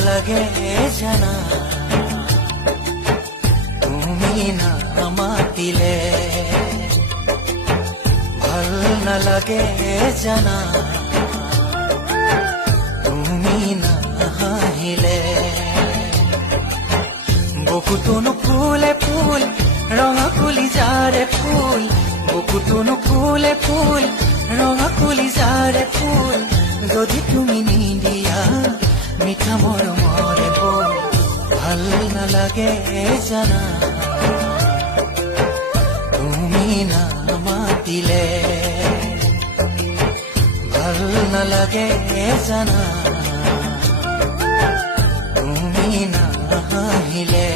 নালাগে জানা তুমি না মাতিলে ভাল নালাগে জানা তুমি না হাঁহিলে বুকুটো নুফুলে ফুল ৰঙা কলিজাৰে ফুল বুকুটো নুফুলে ফুল ৰঙা কলিজাৰে ফুল যদি তুমি নিদিয়া মিঠা মৰমৰে বোল ভাল নালাগে জানা তুমি না মাতিলে ভাল নালাগে জানা তুমি না হাঁহিলে